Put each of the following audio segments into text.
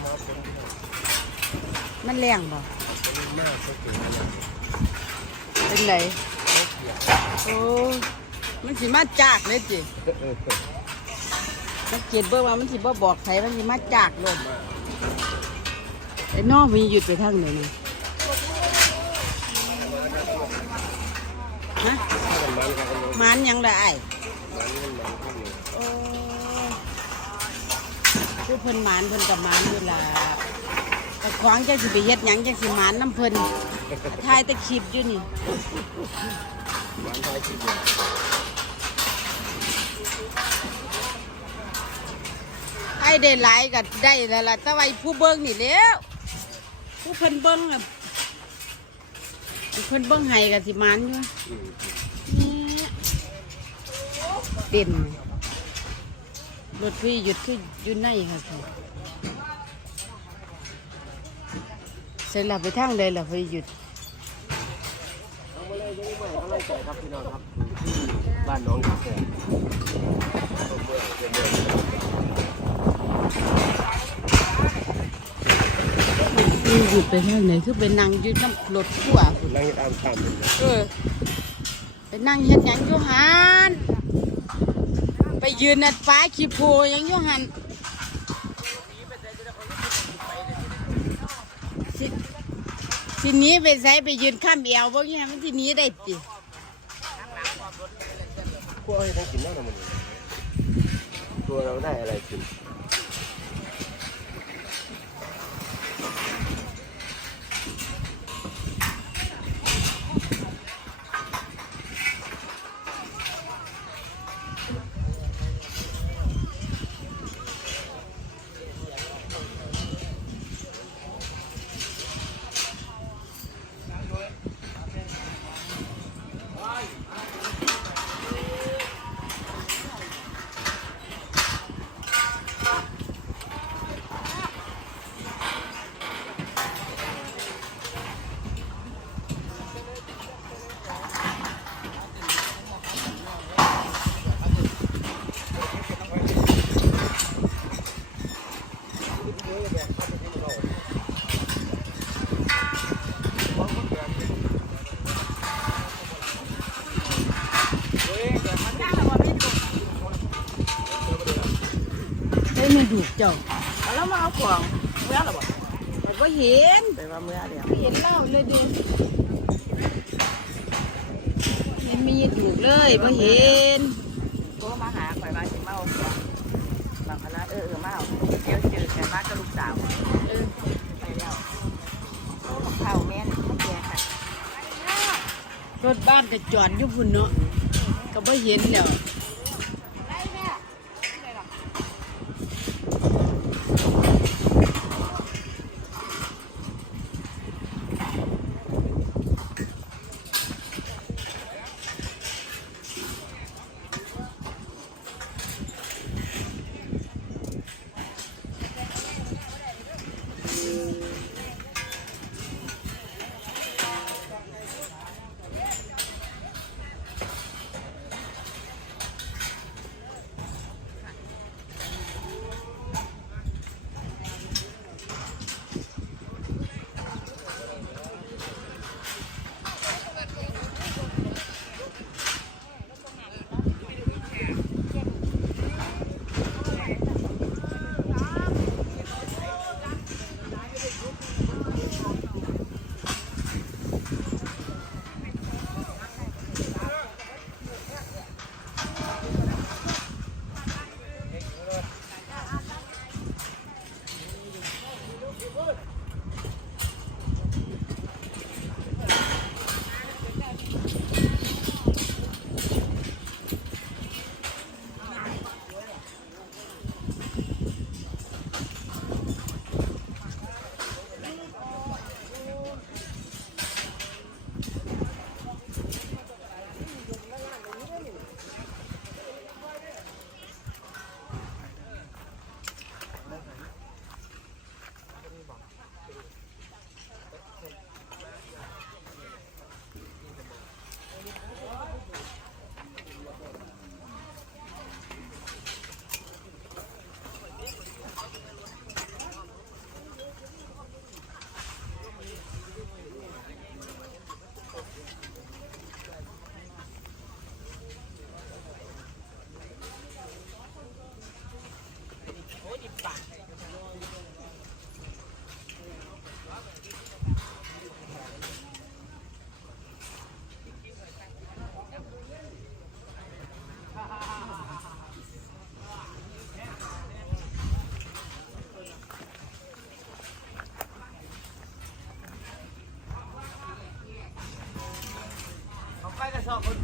เขาต้องถามหาคนที่มันแรงบ่เป็นหน้าเขาเก่งอะไรเป็นไรเขาเกลียดโอ้มันสิมาจากเลยจิเออเออเออมันเกียดเบิ่งว่ามันสิบ่บอกไผมันสิมาจากเลยไอ้น้องมีหยุดไปทางไหนนี่ฮะถ้ามันมันก็เอามันยังได้อ้ายมันมันมันข้างนี้โอ้ คือเพิ่นหมานเพิ่นกับหมานเวลาแต่ขวางจังสิไปเฮ็ดหยังจังสิหมานน้ำเพิ่นถ่ายแต่คลิปอยู่นี่มันทายคิดอยู่ไอ้ได้หลายก็ได้แล้วล่ะแต่ว่าไอ้ผู้เบิ่งนี่แล้วผู้เพิ่นเบิ่งอะเพิ่นเบิ่งให้ก็สิหมานอยู่นี่เด่น รถพี่หยุดคืออยู่ในค่ะพี่เสร็จแล้วไปทางใดล่ะพี่หยุดเอามาเลยยังไม่เอาไล่ใจครับพี่น้องครับที่บ้านน้องแก่เอาเมื่อเมื่อเมื่อพี่หยุดไปทางไหนคือไปนั่งอยู่น้ำรถขั้วพุ่นนั่งตามตามเลยนะเออไปนั่งเฮ็ดหยังอยู่หันไป ยืนนัดฟ้าขี้โพยังอยู่หันทีนี้ไปใช้ไปยืนข้ามเอวบ่ยังมันทีนี้ได้ติพวกให้ทั้งกินได้หมดเลยตัวเราได้อะไรกิน เฮ้ยมันดูดเจ้าแล้วมาเอาของเมื่อหรอบ่แต่ว่าเห็นไปว่าเมื่อเดียวไม่เห็นเล่าเลยดิเห็นมีดูดเลยว่าเห็นโทรมาหาข่อยว่าสิมาเอาของบางคณะเออเออมาเอาเดี๋ยวเจอกันมากับลูกสาวเออไปแล้วโอ้กับข้าวแม่นไม่แก่ค่ะรถบ้านก็จอดอยู่พุ่นเนาะก็บ่เห็นแล้ว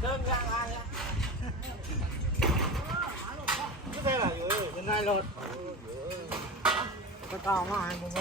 ไม่ใช่หรออยู่เป็นนายรถก็ต่อมาใ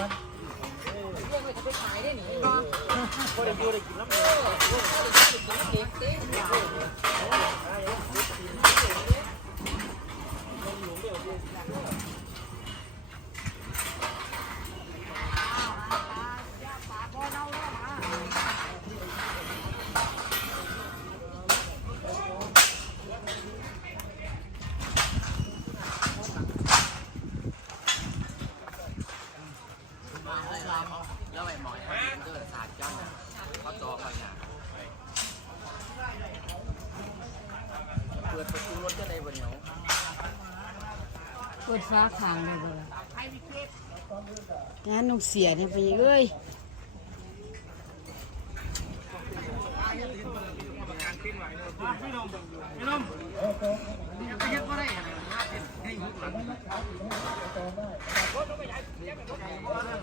เปิดฟ้าขางเลยบ่ล่ะงานนกเสียเนี่ยไปเอ้ย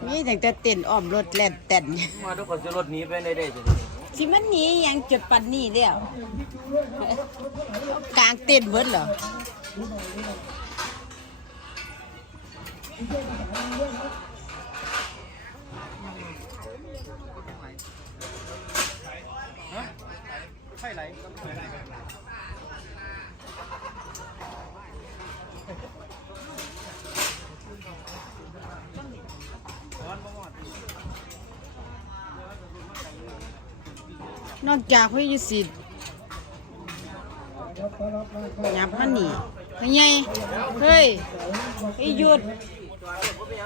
นี่ตั้งแต่เต้นอ้อมรถแล่นเต้นมาทุกคนจะรถหนีไปได้ได้จ้ะสิมันหนีหยังจุดปันนี่แล้วกลางเต้นเบิดเหรอ ไฟไหลนอกจากพี่ยุสิยับมันนี่เฮ้ยเฮ้ยไอ้ห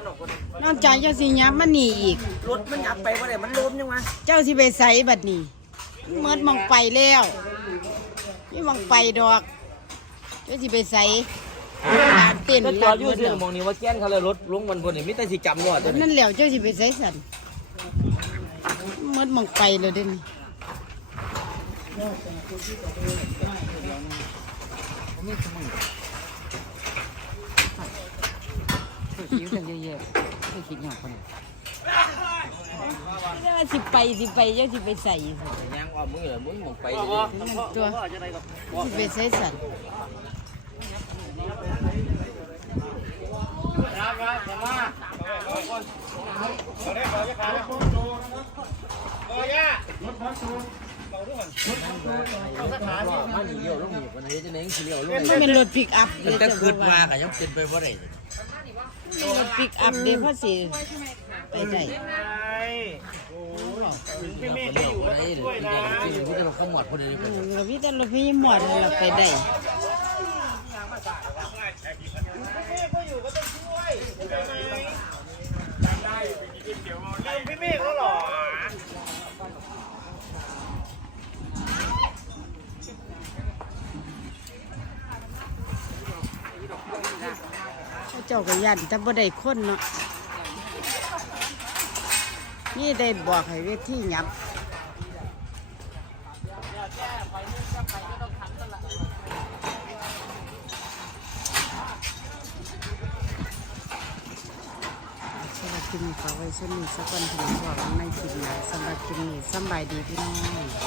ยุดนอกจากเจ้าสิยับมันหนีอีก รถมันยับไปว่าไหนมันล้มยังไงเจ้าสิไปใส่บัดนี้เมิดมองไปแล้วนี่มองไปดอก เจ้าสิไปใส่กลางเต้นก็จอดอยู่เบิดที่แล้วมองนี้ว่าแก้นเขาเลยรถลงมันบนนี่มิแต่สิจำด้วยตัวนี้นั่นแหล้วเจ้าสิไปใส่สันเมิดมองไปเลยเด้นี่ คิ้วกันเยอะๆไม่คิดอย่างคนจ้าสิไปสิไปเจ้าสิไปใส่สิยางออกมึงเหรอมึงมองไปพ่อเลยพ่อพ่อพ่อจะได้กับสิไปใส่สันครับครับผมว่าเราได้ขอจะขายขอย่ารถพักตูเราด้วยเอาสักขาสิมันเลี้ยวลงอยู่วันนี้จะเน้นเลี้ยวลงมันเป็นรถปิกอัพ มันจะขึ้นมาก็ยังเป็นไปบ่ได้ เป็นรถปิกอัพเด้เพราะสิไปได้โอ้พี่เมฆก็อยู่ก็ต้องช่วยนะจริงๆที่เราขมวดคนนี้อืมเราพี่แต่รถพี่หมดเราไปได้ ก็อยู่ก็ต้องช่วยใช่ไหมลืมพี่เมฆแล้วหรอ เขาเจ้าก็ยันแต่บ่ได้คนเนาะนี่ได้บอกให้เวทีหยับสำหรับคลิปนี้ฝากไว้ช่วงนี้สักวันถึงบอกในคลิปหน้าสำหรับคลิปนี้สบายดีพี่น้อง